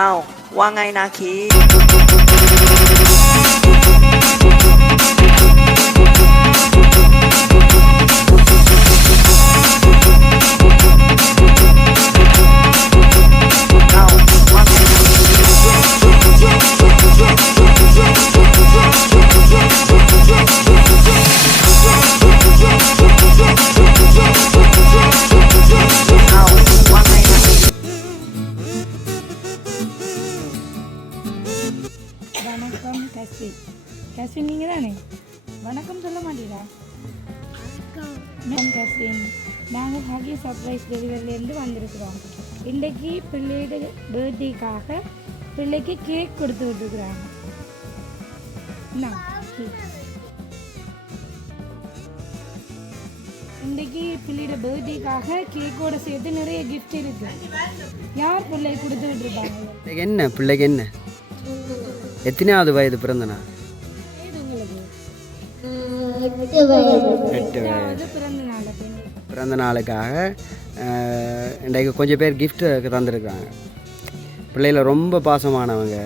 อ้าวว่าไงนาคีவணக்கம் கேஸ்வின் நீங்கள் தானே வணக்கம் சொல்ல மாட்டீங்களா மேம் கேஸ்வின் நாங்கள் ஹகி சர்ப்ரைஸ் டெலிவரிலேருந்து வந்திருக்கிறோம். இன்றைக்கு பிள்ளையோட பர்த்டேக்காக பிள்ளைக்கு கேக் கொடுத்து விட்டுருக்குறாங்க. இன்றைக்கு பிள்ளையோட பர்த்டேக்காக கேக்கோட சேர்த்து நிறைய கிஃப்ட் இருக்கு. யார் பிள்ளை கொடுத்து விட்டுருப்பாங்க? என்ன பிள்ளைக்கு என்ன எத்தனாவது வயது பிறந்தனா? 8 வயது பிறந்த நாளுக்காக இன்றைக்கு கொஞ்சம் பேர் கிஃப்ட்டு தந்துருக்காங்க. பிள்ளைகளை ரொம்ப பாசமானவங்க.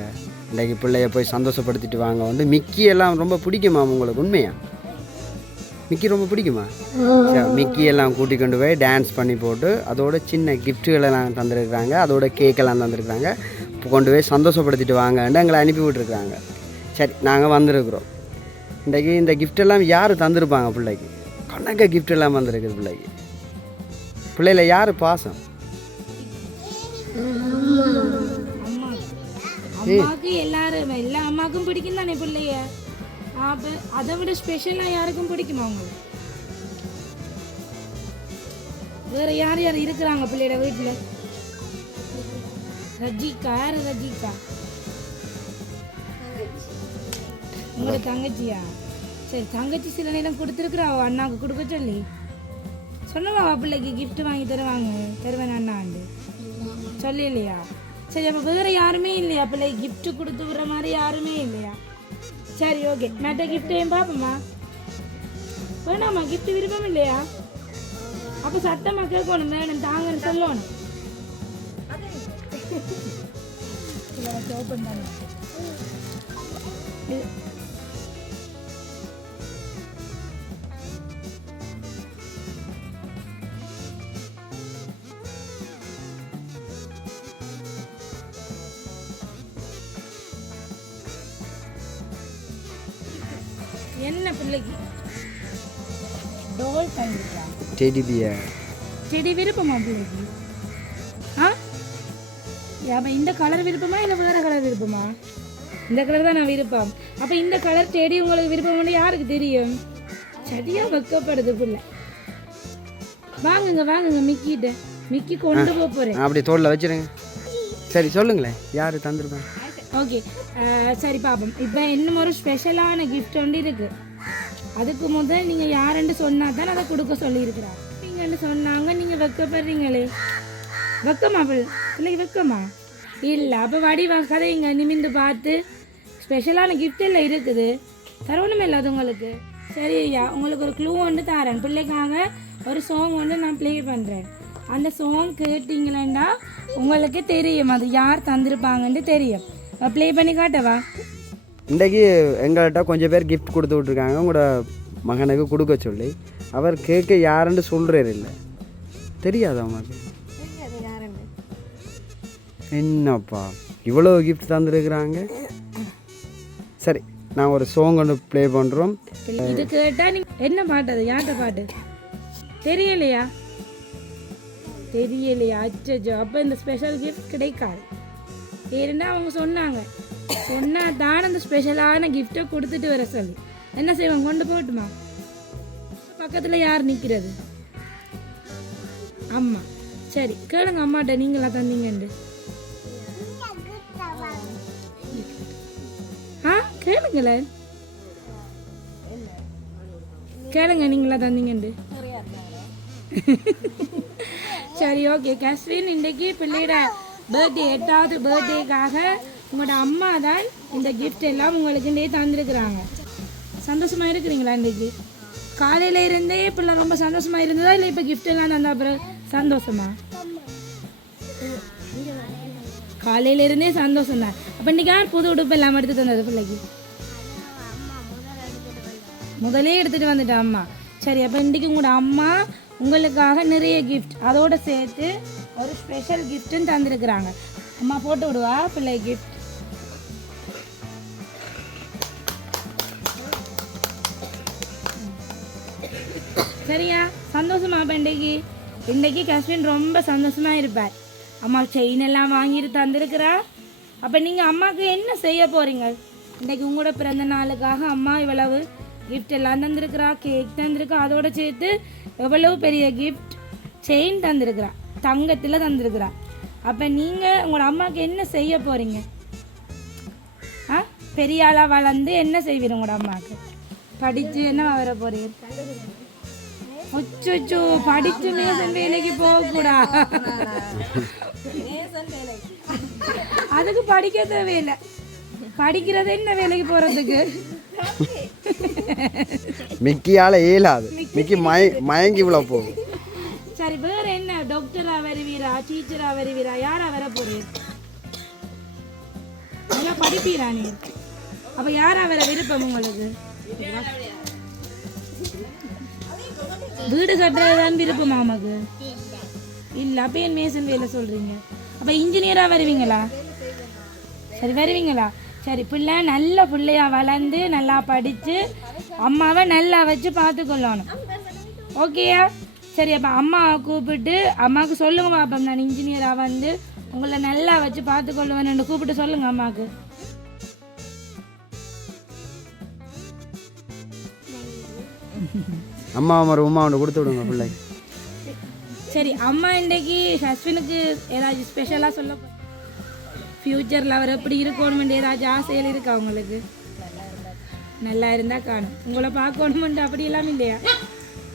இன்றைக்கு பிள்ளைய போய் சந்தோஷப்படுத்திட்டு வாங்க. வந்து மிக்கி எல்லாம் ரொம்ப பிடிக்குமா உங்களுக்கு? உண்மையா மிக்கி ரொம்ப பிடிக்குமா? மிக்கி எல்லாம் கூட்டி கொண்டு போய் டான்ஸ் பண்ணி போட்டு அதோட சின்ன கிஃப்ட்டுகளெல்லாம் தந்துருக்குறாங்க. அதோட கேக்கெல்லாம் தந்துருக்குறாங்க. கொண்டு போய் சந்தோஷப்படுத்திட்டு வாங்கன்னு எங்களை அனுப்பி விட்டுருக்குறாங்க. சரி, நாங்கள் வந்திருக்குறோம். இன்றைக்கி இந்த கிஃப்டெல்லாம் யார் தந்துருப்பாங்க? பிள்ளைக்கு கணக்க கிஃப்ட் எல்லாம் வந்திருக்குது. பிள்ளையில யார் பாசம்? எல்லாரும் எல்லா அம்மாவுக்கும் பிடிக்கும் தானே பிள்ளைய. அதை விட ஸ்பெஷலா யாருக்கும் பிடிக்குமா உங்களுக்கு? வேற யார் யார் இருக்கிறாங்க பிள்ளையோட வீட்டுல? ரஜிகா. யாரு ரஜிகா? உங்களோட தங்கச்சியா? சரி, தங்கச்சி சில நேரம் கொடுத்துருக்குறா அண்ணாவுக்கு கொடுக்க சொல்லி சொன்னவா பிள்ளைக்கு கிஃப்ட் வாங்கி தருவேன் அண்ணாண்டு சொல்லி இல்லையா? சரி, அப்போ வேற யாருமே இல்லையா பிள்ளைக்கு கிஃப்ட் கொடுத்து விடுற மாதிரி யாருமே இல்லையா? சரி, ஓகே. மற்ற கிஃப்ட் ஏன் பாப்போமா? வேணாமா? கிஃப்ட் விருப்பம் இல்லையா? அப்போ சத்தமாக கேட்கணும், வேணும் தாங்கன்னு சொல்லணும். ஓப்பன் பண்ண என்ன பிள்ளைக்கு டோல் தந்துட்டா? Teddy bear. டெடி விருப்பமா பிள்ளைக்கு? அப்போ இந்த கலர் விருப்பமா இல்லை வேறு கலர் விருப்பமா? இந்த கலர் தான் நான் விருப்பம். அப்போ இந்த கலர் டெடி உங்களுக்கு விருப்பம்னு யாருக்கு தெரியும்? சரியா வைக்கப்படுது பிள்ளை. வாங்குங்க மிக்கிட்ட. மிக்கி கொண்டு போக போகிறேன். அப்படி தோளில் வச்சுருங்க. சரி, சொல்லுங்களேன் யார் தந்துருப்பாங்க? ஓகே, சரி பாப்போம். இப்போ இன்னும் ஒரு ஸ்பெஷலான கிஃப்ட் ஒன்று இருக்குது. அதுக்கு முதல் நீங்கள் யாருன்னு சொன்னால் தான் அதை கொடுக்க சொல்லியிருக்கிறாங்க. நீங்கன்னு சொன்னாங்க, நீங்கள் வைக்கப்படுறீங்களே. வெக்கமா பிள்ளைக்கு? வெக்கமா இல்லை. அப்போ வடிவா கதைங்க நிமிந்து பார்த்து ஸ்பெஷலான கிஃப்ட் எல்லாம் இருக்குது. தரணுமே இல்லாத உங்களுக்கு. சரி ஐயா, உங்களுக்கு ஒரு க்ளூ ஒன்று தரேன். பிள்ளைக்காக ஒரு சாங் ஒன்று நான் ப்ளே பண்ணுறேன். அந்த சாங் கேட்டிங்களேன்னா உங்களுக்கு தெரியும் அது யார் தந்திருப்பாங்கன்னு தெரியும். ப்ளே பண்ணி காட்டவா? இன்றைக்கி எங்கள்கிட்ட கொஞ்சம் பேர் கிஃப்ட் கொடுத்து விட்ருக்காங்க. உங்களோட மகனுக்கு கொடுக்க சொல்லி. அவர் கேட்க யாருன்னு சொல்கிறார். இல்லை தெரியாது அவங்களுக்கு. என்னப்பா இவ்வளோ கிஃப்ட் தந்துருக்குறாங்க. சரி, நான் ஒரு சாங் ஒன்று ப்ளே பண்ணுறோம். இது கேட்டால் நீங்கள் என்ன பாட்டு? அது யார்கிட்ட பாட்டு தெரியலையா? அச்சோ, அப்போ இந்த ஸ்பெஷல் கிஃப்ட் கிடைக்காது. ஏன்னா அவங்க சொன்னா தான் அந்த ஸ்பெஷலான கிஃப்டை கொடுத்துட்டு வர சொல்லி. என்ன செய்வாங்க? கொண்டு போட்டுமா? பக்கத்தில் யார் நிற்கிறது? அம்மா. சரி, கேளுங்க அம்மாட்ட நீங்களா தந்தீங்கண்டு. கேளுங்களேன், கேளுங்க நீங்களா தந்தீங்கண்டு. சரி, ஓகே. கேஸ்வின், இன்றைக்கி பிள்ளையோட பர்த்டே 8வது பர்த்டேக்காக உங்களோட அம்மா தான் இந்த கிஃப்ட் எல்லாம் உங்களுக்கு தந்துருக்குறாங்க. சந்தோஷமாக இருக்கிறீங்களா? இன்றைக்கி காலையில் இருந்தே பிள்ளை ரொம்ப சந்தோஷமாக இருந்ததா இல்லை இப்போ கிஃப்ட் எல்லாம் தந்தா அப்புறம் சந்தோஷமா? காலையிலேருந்தே சந்தோஷம் தான். அப்போ இன்றைக்கி யார் புது உடுப்பு எல்லாம் எடுத்து தந்தது பிள்ளைக்கு? முதலே எடுத்துகிட்டு வந்துட்டா அம்மா. சரி, அப்போ இன்றைக்கி உங்களோட அம்மா உங்களுக்காக நிறைய கிஃப்ட் அதோடு சேர்த்து ஒரு ஸ்பெஷல் கிஃப்ட்டுன்னு தந்துருக்குறாங்க. அம்மா போட்டு விடுவா பிள்ளை கிஃப்ட். சரியா? சந்தோஷமா? அப்போ இன்றைக்கி கஸ்வின் ரொம்ப சந்தோஷமாக இருப்பார். அம்மா செயின் எல்லாம் வாங்கிட்டு தந்துருக்குறா. அப்போ நீங்கள் அம்மாவுக்கு என்ன செய்ய போகிறீங்க? இன்றைக்கி உங்களோட பிறந்த நாளுக்காக அம்மா இவ்வளவு கிஃப்ட் எல்லாம் தந்துருக்குறா, கேக் தந்துருக்கா, அதோடு சேர்த்து எவ்வளவு பெரிய கிஃப்ட் செயின் தந்துருக்குறா, தங்கத்தில் தந்துருக்குறா. அப்போ நீங்கள் உங்களோட அம்மாவுக்கு என்ன செய்ய போகிறீங்க? பெரிய ஆளாக வளர்ந்து என்ன செய்வீங்க உங்களோட அம்மாவுக்கு? படித்து என்ன வர போகிறீங்க? அச்சோ, படித்து மேசன் வேலைக்கு போகக்கூடா. அதுக்கு படிக்க தேவையில்லை. படிக்கிறது என்ன வேலைக்கு போகிறதுக்கு? மிக்கியால் இயலாது. மிக்கி மயங்கி விழ போகும். சரி, வேறு என்ன? டாக்டரா வருவீரா, டீச்சரா வருவீரா, யாரா வர போறீர்? நல்லா படிப்பீரா நீ? அப்போ யாரா வர விருப்பம் உங்களுக்கு? வீடு கட்டுறதுதான் விருப்பமா நமக்கு? இல்லை, அப்போ என் மேசன் வேலை சொல்கிறீங்க. அப்போ இன்ஜினியராக வருவீங்களா? சரி, வருவீங்களா? சரி, பிள்ளை நல்ல பிள்ளையா வளர்ந்து நல்லா படித்து அம்மாவை நல்லா வச்சு பார்த்துக்கொள்ளணும். ஓகேயா? சரி, அப்போ அம்மாவை கூப்பிட்டு அம்மாவுக்கு சொல்லுங்க பாப்போம், நான் இன்ஜினியராக வந்து உங்களை நல்லா வச்சு பார்த்துக்கொள்ளுவேன்னு கூப்பிட்டு சொல்லுங்க அம்மாவுக்கு. அம்மா ஒரு உமா ஒன்று கொடுத்து விடுங்க பிள்ளை. சரி, அம்மா இன்றைக்கு ஹஸ்பண்டுக்கு ஏதாச்சும் ஸ்பெஷலாக சொல்ல ஃப்யூச்சரில் அவர் எப்படி இருக்கணுமெண்டு ஏதாச்சும் ஆசைகள் இருக்கா உங்களுக்கு? நல்லா இருந்தால் காணும். உங்களை பார்க்கணுமெண்டு அப்படியெல்லாம் இல்லையா?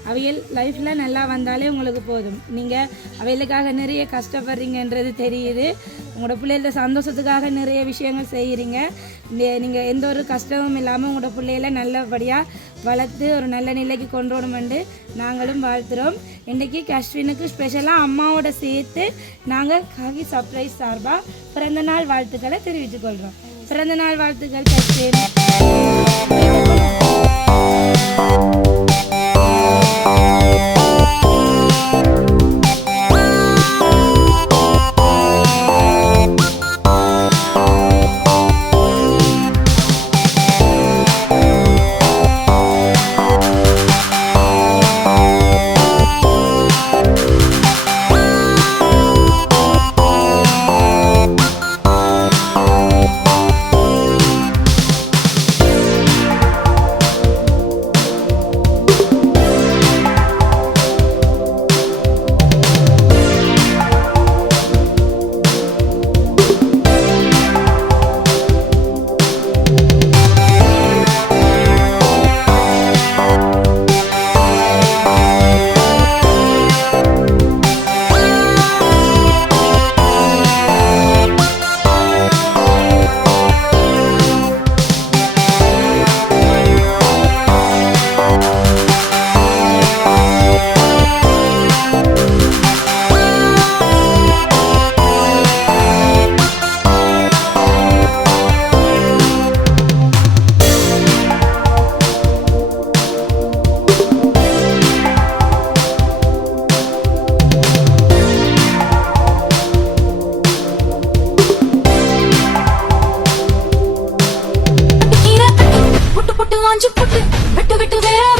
அவைகள் லைஃப்பில் நல்லா வந்தாலே உங்களுக்கு போதும். நீங்கள் அவைகளுக்காக நிறைய கஷ்டப்படுறீங்கன்றது தெரியுது. உங்களோட பிள்ளைகள சந்தோஷத்துக்காக நிறைய விஷயங்கள் செய்கிறீங்க. நீங்கள் எந்த ஒரு கஷ்டமும் இல்லாமல் உங்களோட பிள்ளைகளை நல்லபடியாக வளர்த்து ஒரு நல்ல நிலைக்கு கொண்டு வரணுமெண்டு நாங்களும் வாழ்த்துகிறோம். இன்றைக்கி கஸ்வினுக்கு ஸ்பெஷலாக அம்மாவோட சேர்த்து நாங்கள் காகி சர்ப்ரைஸ் சார்பாக பிறந்தநாள் வாழ்த்துக்களை தெரிவித்துக்கொள்கிறோம். பிறந்தநாள் வாழ்த்துக்கள் கஸ்வின். விட்டு விட்டு வேற